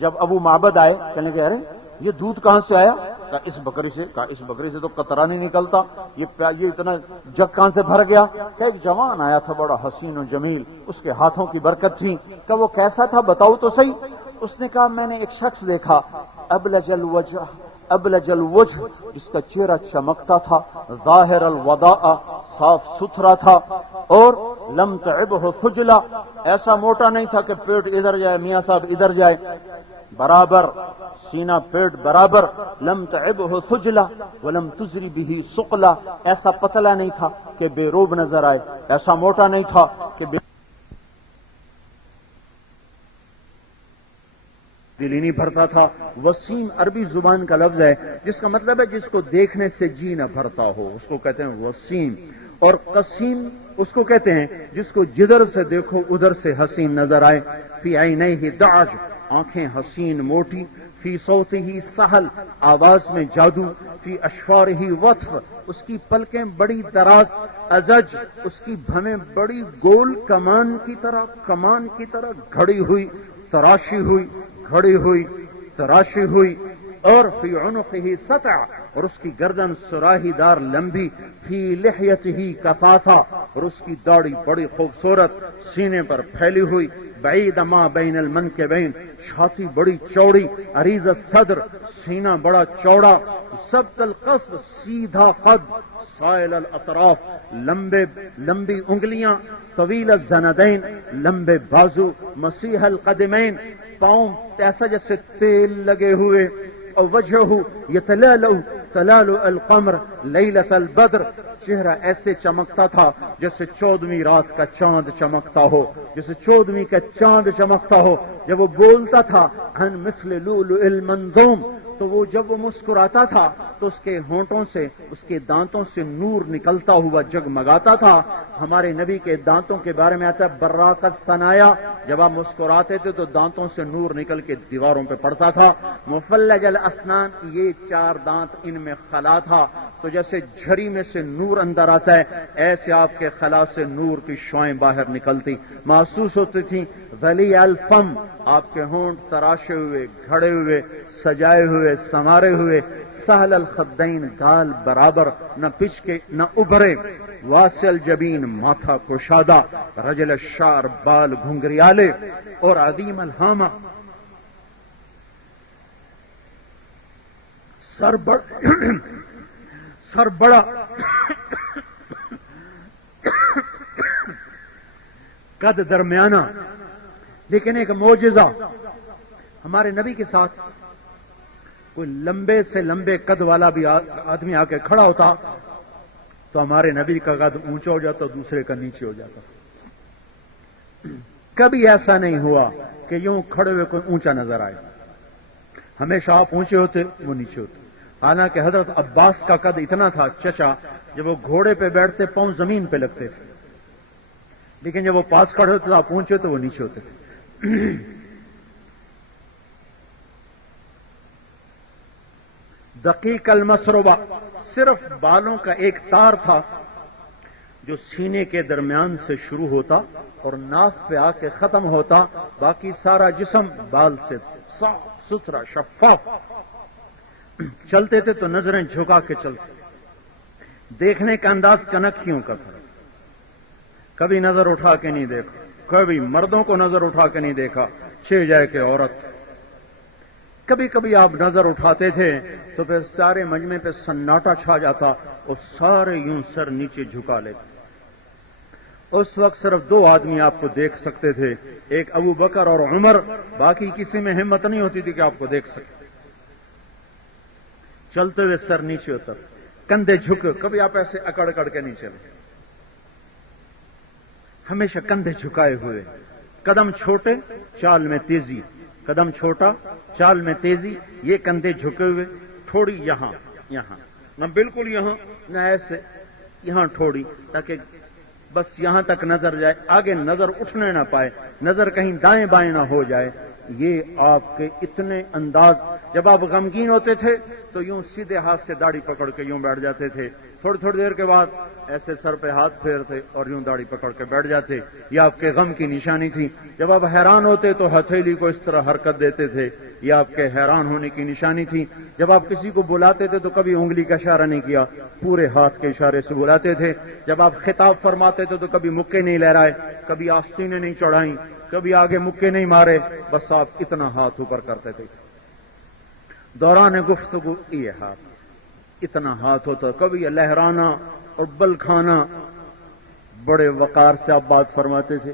جب ابو معبد آئے کہنے کہ ارے یہ دودھ کہاں سے آیا؟ کہا اس بکری سے۔ کہا اس بکری سے تو قطرہ نہیں نکلتا، یہ اتنا جگ کہاں سے بھر گیا؟ کہ ایک جوان آیا تھا بڑا حسین و جمیل، اس کے ہاتھوں کی برکت تھی۔ کہ وہ کیسا تھا بتاؤ تو صحیح۔ اس نے کہا میں نے ایک شخص دیکھا ابلج الوجہ، جس کا چہرہ چمکتا تھا، ظاہر الوداع، صاف ستھرا تھا، اور لم تعبہ خجلہ، ایسا موٹا نہیں تھا کہ پیٹ ادھر جائے میاں صاحب ادھر جائے، برابر سینہ پیٹ برابر، لم تعبہ خجلہ ولم تزری بہ ثقلہ، ایسا پتلا نہیں تھا کہ بے روب نظر آئے، ایسا موٹا نہیں تھا کہ دلی نہیں بھرتا تھا۔ وسیم عربی زبان کا لفظ ہے جس کا مطلب ہے جس کو دیکھنے سے جی نہ بھرتا ہو، اس کو کہتے ہیں وسیم۔ اور قسیم اس کو کہتے ہیں جس کو جدھر سے دیکھو ادھر سے حسین نظر آئے۔ فی عینیہ دعج، آنکھیں حسین موٹی، فی صوتہ سہل، آواز میں جادو، فی اشفارہ وطف، اس کی پلکیں بڑی دراز، ازج، اس کی بھویں بڑی گول کمان کی طرح گھڑی ہوئی، تراشی ہوئی، کھڑی ہوئی، تراشی ہوئی، اور فی عنقہ سطع، اور اس کی گردن سراہی دار لمبی، فی لحیتہ کفافہ، اور اس کی داڑھی بڑی خوبصورت سینے پر پھیلی ہوئی، بعید ما بین المنکبین، چھاتی بڑی چوڑی، عریض الصدر، سینہ بڑا چوڑا، سبط القصب، سیدھا قد، سائل الاطراف، لمبی انگلیاں، طویل الزندین، لمبے بازو، مسیح القدمین، پاؤں ایسا جیسے تیل لگے ہوئے، اور وجہہ یتلالو تلالو القمر لیلۃ البدر، چہرہ ایسے چمکتا تھا جیسے 14ویں رات کا چاند چمکتا ہو، جیسے 14ویں کا چاند چمکتا ہو۔ جب وہ بولتا تھا عن مثل لؤلؤ المنظوم، تو وہ جب وہ مسکراتا تھا تو اس کے ہونٹوں سے، اس کے دانتوں سے نور نکلتا ہوا جگمگاتا تھا۔ ہمارے نبی کے دانتوں کے بارے میں آتا ہے براق الثنایا، جب آپ مسکراتے تھے تو دانتوں سے نور نکل کے دیواروں پہ پڑتا تھا۔ مفلج الاسنان، یہ 4 دانت ان میں خلا تھا، تو جیسے جھری میں سے نور اندر آتا ہے ایسے آپ کے خلا سے نور کی شعائیں باہر نکلتی محسوس ہوتی تھیں۔ ولی الفم، آپ کے ہونٹ تراشے ہوئے، گھڑے ہوئے، سجائے ہوئے، سنوارے ہوئے، سہل الخدین، گال برابر، نہ پچکے نہ ابھرے، واسع الجبین، ماتھا کشادہ، رجل الشعر، بال گھنگریالے، اور عظیم الہامہ، سر بڑا قد درمیانہ۔ لیکن ایک معجزہ، ہمارے نبی کے ساتھ کوئی لمبے سے لمبے قد والا بھی آدمی آ کے کھڑا ہوتا تو ہمارے نبی کا قد اونچا ہو جاتا، دوسرے کا نیچے ہو جاتا۔ کبھی ایسا نہیں ہوا کہ یوں کھڑے ہوئے کوئی اونچا نظر آئے، ہمیشہ آپ اونچے ہوتے، وہ نیچے ہوتے۔ حالانکہ حضرت عباس کا قد اتنا تھا، چچا، جب وہ گھوڑے پہ بیٹھتے پاؤں زمین پہ لگتے تھے، لیکن جب وہ پاس کھڑے ہوتے تو آپ اونچے تو وہ نیچے ہوتے تھے۔ دقیق المسربہ، صرف بالوں کا ایک تار تھا جو سینے کے درمیان سے شروع ہوتا اور ناف پہ آ کے ختم ہوتا، باقی سارا جسم بال سے صاف ستھرا شفاف۔ چلتے تھے تو نظریں جھکا کے چلتے، دیکھنے کا انداز کنکھیوں کا تھا، کبھی نظر اٹھا کے نہیں دیکھا، کبھی مردوں کو نظر اٹھا کے نہیں دیکھا، چھ جائے کہ عورت۔ کبھی کبھی آپ نظر اٹھاتے تھے تو پھر سارے مجمع پہ سناٹا چھا جاتا اور سارے یوں سر نیچے جھکا لیتے۔ اس وقت صرف 2 آدمی آپ کو دیکھ سکتے تھے، ایک ابو بکر اور عمر، باقی کسی میں ہمت نہیں ہوتی تھی کہ آپ کو دیکھ سکتے۔ چلتے ہوئے سر نیچے اتر، کندھے جھک، کبھی آپ ایسے اکڑ اکڑ کے نہیں چلے، ہمیشہ کندھے جھکائے ہوئے، قدم چھوٹے چال میں تیزی، قدم چھوٹا چال میں تیزی، یہ کندھے جھکے ہوئے، تھوڑی یہاں نہ بالکل یہاں نہ ایسے، یہاں تھوڑی، تاکہ بس یہاں تک نظر جائے، آگے نظر اٹھنے نہ پائے، نظر کہیں دائیں بائیں نہ ہو جائے، یہ آپ کے اتنے انداز، جب آپ غمگین ہوتے تھے تو یوں سیدھے ہاتھ سے داڑھی پکڑ کے یوں بیٹھ جاتے تھے، تھوڑی تھوڑی دیر کے بعد ایسے سر پہ ہاتھ پھیرتے اور یوں داڑھی پکڑ کے بیٹھ جاتے، یہ آپ کے غم کی نشانی تھی۔ جب آپ حیران ہوتے تو ہتھیلی کو اس طرح حرکت دیتے تھے، یہ آپ کے حیران ہونے کی نشانی تھی۔ جب آپ کسی کو بلاتے تھے تو کبھی انگلی کا اشارہ نہیں کیا، پورے ہاتھ کے اشارے سے بلاتے تھے۔ جب آپ خطاب فرماتے تھے تو کبھی مکے نہیں لہرائے، کبھی آستینیں نہیں چڑھائیں، کبھی آگے مکے نہیں مارے، بس آپ اتنا ہاتھ اوپر کرتے تھے۔ دوران گفتگو یہ ہاتھ اتنا ہاتھ ہوتا، کبھی لہرانا اور بل کھانا، بڑے وقار سے آپ بات فرماتے تھے،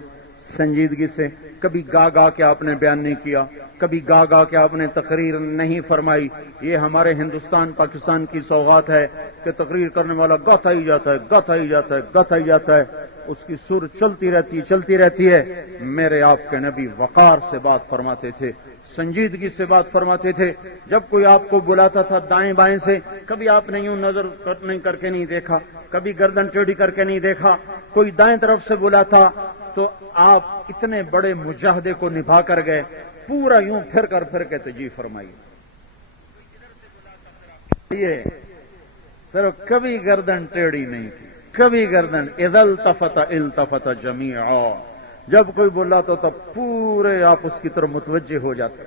سنجیدگی سے۔ کبھی گا گا کے آپ نے بیان نہیں کیا، کبھی گا گا کے آپ نے تقریر نہیں فرمائی۔ یہ ہمارے ہندوستان پاکستان کی سوغات ہے کہ تقریر کرنے والا گاتا ہی جاتا ہے، گاتا ہی جاتا ہے، گاتا ہی جاتا ہے، اس کی سر چلتی رہتی ہے۔ میرے آپ کے نبی وقار سے بات فرماتے تھے، سنجیدگی سے بات فرماتے تھے۔ جب کوئی آپ کو بلاتا تھا دائیں بائیں سے، کبھی آپ نے یوں نظر نہیں کر کے نہیں دیکھا، کبھی گردن ٹیڑھی کر کے نہیں دیکھا۔ کوئی دائیں طرف سے بلاتا تو آپ اتنے بڑے مجاہدے کو نبھا کر گئے، پورا یوں پھر کے جی فرمائیے، یہ صرف کبھی گردن ٹیڑھی نہیں کی، کبھی گردن اذا التفت جمیعا، جب کوئی بلاتا تو پورے آپ اس کی طرف متوجہ ہو جاتے۔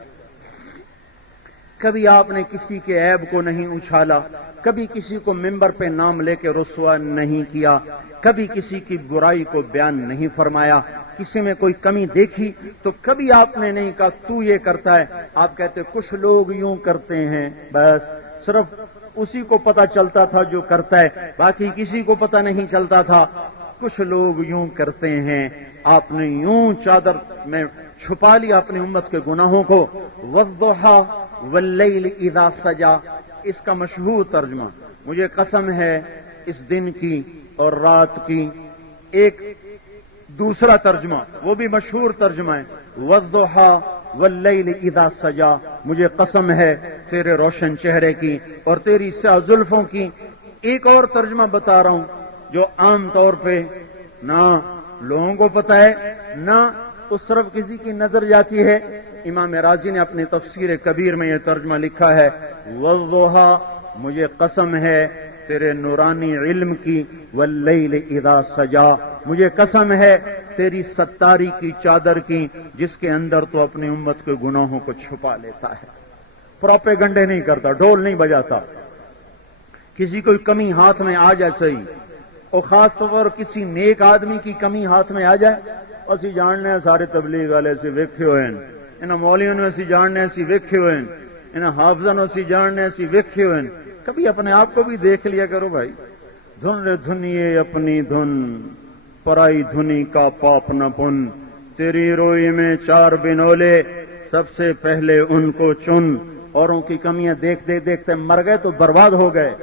کبھی آپ نے کسی کے عیب کو نہیں اچھالا، کبھی کسی کو ممبر پہ نام لے کے رسوا نہیں کیا، کبھی کسی کی برائی کو بیان نہیں فرمایا۔ کسی میں کوئی کمی دیکھی تو کبھی آپ نے نہیں کہا تو یہ کرتا ہے، آپ کہتے کچھ لوگ یوں کرتے ہیں، بس صرف اسی کو پتا چلتا تھا جو کرتا ہے، باقی کسی کو پتا نہیں چلتا تھا۔ کچھ لوگ یوں کرتے ہیں، آپ نے یوں چادر میں چھپا لیا اپنی امت کے گناہوں کو۔ والضحی واللیل اذا سجا، اس کا مشہور ترجمہ، مجھے قسم ہے اس دن کی اور رات کی۔ ایک دوسرا ترجمہ وہ بھی مشہور ترجمہ ہے، والضحی واللیل اذا سجا، مجھے قسم ہے تیرے روشن چہرے کی اور تیری سیاہ زلفوں کی۔ ایک اور ترجمہ بتا رہا ہوں جو عام طور پہ نہ لوگوں کو پتا ہے نہ اس طرف کسی کی نظر جاتی ہے۔ امام راضی نے اپنی تفسیر کبیر میں یہ ترجمہ لکھا ہے، والضحی، مجھے قسم ہے تیرے نورانی علم کی، واللیل اذا سجا، مجھے قسم ہے تیری ستاری کی چادر کی جس کے اندر تو اپنی امت کے گناہوں کو چھپا لیتا ہے۔ پروپیگنڈے نہیں کرتا، ڈھول نہیں بجاتا۔ کسی کوئی کمی ہاتھ میں آ جائے صحیح، اور خاص طور پر کسی نیک آدمی کی کمی ہاتھ میں آ جائے، اسی جاننے سارے تبلیغ والے سے ویکھے ہوئے ہیں، انہاں مولیوں نے اسی جاننے اسی ویکھے ہوئے ہیں، انہاں حافظوں نے اسی جاننے اسی ویکھے ہوئے ہیں۔ کبھی اپنے آپ کو بھی دیکھ لیا کرو بھائی۔ دھن رے دھنیے اپنی دھن، پرائی دھنی کا پاپ نہ پن، تیری روئی میں چار بنولے، سب سے پہلے ان کو چن۔ اوروں کی کمیاں دیکھتے دیکھتے مر گئے تو برباد ہو گئے،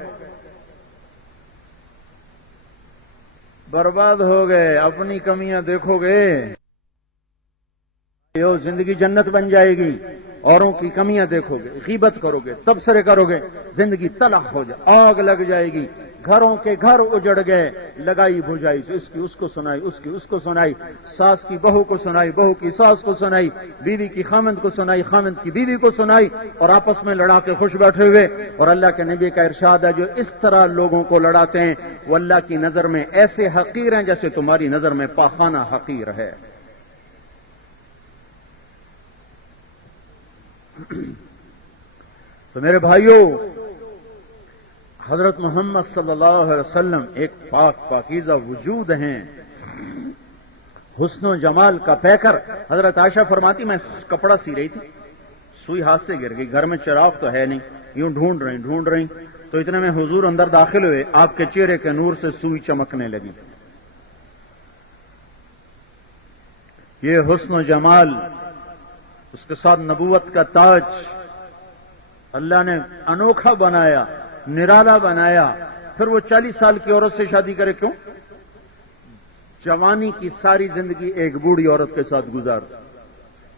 برباد ہو گئے۔ اپنی کمیاں دیکھو گے یہ زندگی جنت بن جائے گی، اوروں کی کمیاں دیکھو گے، غیبت کرو گے، تبصرے کرو گے، زندگی تلخ ہو جائے، آگ لگ جائے گی۔ گھروں کے گھر اجڑ گئے، لگائی بجائی سے، اس کی اس کو سنائی، اس کی اس کو سنائی، ساس کی بہو کو سنائی، بہو کی ساس کو سنائی، بیوی کی خامند کو سنائی، خامند کی بیوی کو سنائی، اور آپس میں لڑا کے خوش بیٹھے ہوئے۔ اور اللہ کے نبی کا ارشاد ہے جو اس طرح لوگوں کو لڑاتے ہیں وہ اللہ کی نظر میں ایسے حقیر ہیں جیسے تمہاری نظر میں پاخانہ حقیر ہے۔ تو میرے بھائیوں، حضرت محمد صلی اللہ علیہ وسلم ایک پاک پاکیزہ وجود ہیں، حسن و جمال کا پیکر۔ حضرت عائشہ فرماتی میں کپڑا سی رہی تھی، سوئی ہاتھ سے گر گئی، گھر میں چراغ تو ہے نہیں، یوں ڈھونڈ رہی تو اتنے میں حضور اندر داخل ہوئے، آپ کے چہرے کے نور سے سوئی چمکنے لگی۔ یہ حسن و جمال، اس کے ساتھ نبوت کا تاج اللہ نے انوکھا بنایا، نرالا بنایا۔ پھر وہ 40 سال کی عورت سے شادی کرے کیوں؟ جوانی کی ساری زندگی ایک بوڑھی عورت کے ساتھ گزار۔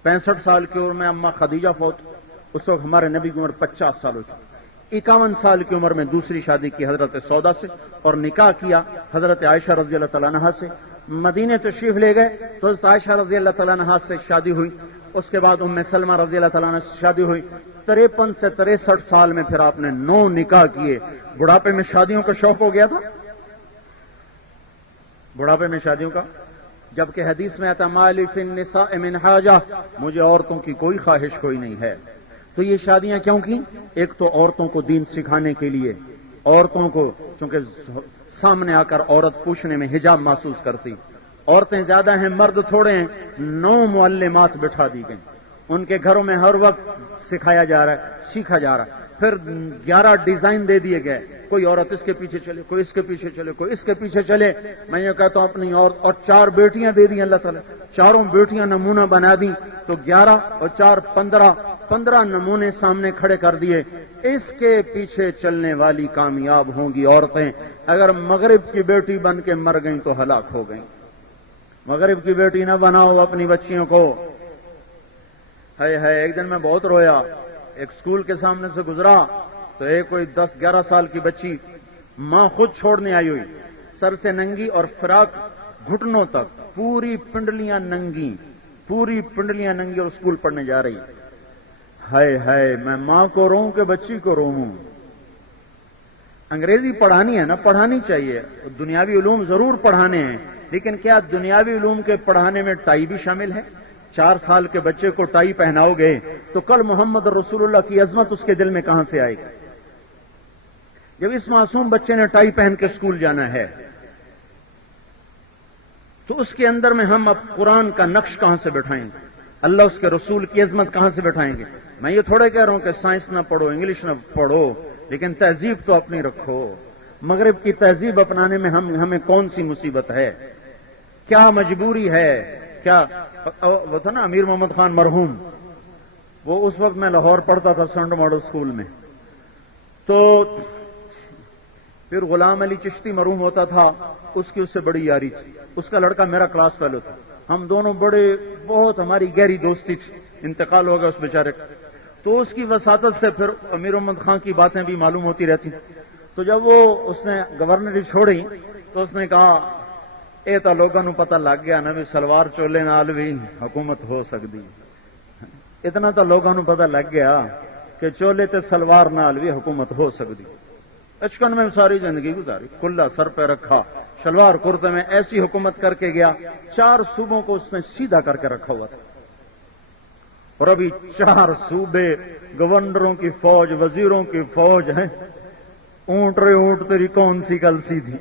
65 سال کی عمر میں اماں خدیجہ فوت، اس وقت ہمارے نبی کی عمر 50 سال ہو چکی۔ 51 سال کی عمر میں دوسری شادی کی حضرت سودا سے، اور نکاح کیا حضرت عائشہ رضی اللہ تعالیٰ عنہا سے۔ مدینے تشریف لے گئے تو حضرت عائشہ رضی اللہ تعالیٰ عنہا سے شادی ہوئی۔ اس کے بعد ام سلمہ رضی اللہ تعالیٰ عنہ سے شادی ہوئی. 53 سے 63 سال میں پھر آپ نے 9 نکاح کیے. بڑھاپے میں شادیوں کا شوق ہو گیا تھا, بڑھاپے میں شادیوں کا, جبکہ حدیث میں آتا مالی فی النساء من حاجہ, مجھے عورتوں کی کوئی خواہش کوئی نہیں ہے. تو یہ شادیاں کیوں کی؟ ایک تو عورتوں کو دین سکھانے کے لیے, عورتوں کو چونکہ سامنے آ کر عورت پوچھنے میں حجاب محسوس کرتی, عورتیں زیادہ ہیں مرد تھوڑے ہیں, 9 معلمات بٹھا دی گئیں, ان کے گھروں میں ہر وقت سکھایا جا رہا ہے, سیکھا جا رہا ہے. پھر 11 ڈیزائن دے دیے گئے, کوئی عورت اس کے پیچھے چلے, کوئی اس کے پیچھے چلے, کوئی اس کے پیچھے چلے. میں یہ کہتا ہوں اپنی عورت, اور 4 بیٹیاں دے دی اللہ تعالیٰ, چاروں بیٹیاں نمونہ بنا دی, تو 11 اور 4 15 نمونے سامنے کھڑے کر دیے. اس کے پیچھے چلنے والی کامیاب ہوں گی عورتیں. اگر مغرب کی بیٹی بن کے مر گئیں تو ہلاک ہو گئیں. مغرب کی بیٹی نہ بناؤ اپنی بچیوں کو. ہے ایک دن میں بہت رویا, ایک اسکول کے سامنے سے گزرا تو ایک کوئی 10-11 سال کی بچی, ماں خود چھوڑنے آئی ہوئی, سر سے ننگی اور فراق گھٹنوں تک, پوری پنڈلیاں ننگی, پوری پنڈلیاں ننگی, اور اسکول پڑھنے جا رہی. ہے میں ماں کو روؤں کہ بچی کو روؤں؟ انگریزی پڑھانی ہے نا, پڑھانی چاہیے, دنیاوی علوم ضرور پڑھانے ہیں, لیکن کیا دنیاوی علوم کے پڑھانے میں ٹائی بھی شامل ہے؟ 4 سال کے بچے کو ٹائی پہناؤ گے تو کل محمد رسول اللہ کی عظمت اس کے دل میں کہاں سے آئے گی؟ جب اس معصوم بچے نے ٹائی پہن کے اسکول جانا ہے تو اس کے اندر میں ہم اب قرآن کا نقش کہاں سے بٹھائیں گے؟ اللہ اس کے رسول کی عظمت کہاں سے بٹھائیں گے؟ میں یہ تھوڑے کہہ رہا ہوں کہ سائنس نہ پڑھو, انگلش نہ پڑھو, لیکن تہذیب تو اپنی رکھو. مغرب کی تہذیب اپنانے میں ہمیں کون سی مصیبت ہے؟ کیا مجبوری ہے؟ کیا وہ تھا نا امیر محمد خان مرحوم, وہ اس وقت میں لاہور پڑھتا تھا سنٹ ماڈل اسکول میں, تو پھر غلام علی چشتی مرحوم ہوتا تھا, اس کی اس سے بڑی یاری تھی. اس کا لڑکا میرا کلاس فیلو تھا, ہم دونوں بہت ہماری گہری دوستی تھی. انتقال ہو گیا اس بیچارے کا, تو اس کی وساطت سے پھر امیر محمد خان کی باتیں بھی معلوم ہوتی رہتی. تو جب اس نے گورنری چھوڑی تو اس نے کہا اے تو لوگوں کو پتہ لگ گیا نا بھی سلوار چولے نال بھی حکومت ہو سکتی. اتنا تو لوگوں کو پتہ لگ گیا کہ چولے تے سلوار نال بھی حکومت ہو سکتی. اچکن میں ساری زندگی گزاری, کھلا سر پہ رکھا, شلوار کرتے میں ایسی حکومت کر کے گیا, 4 صوبوں کو اس نے سیدھا کر کے رکھا ہوا تھا. اور ابھی 4 صوبے, گورنروں کی فوج, وزیروں کی فوج ہیں. اونٹ رے اونٹ تیری کون سی گل سی تھی.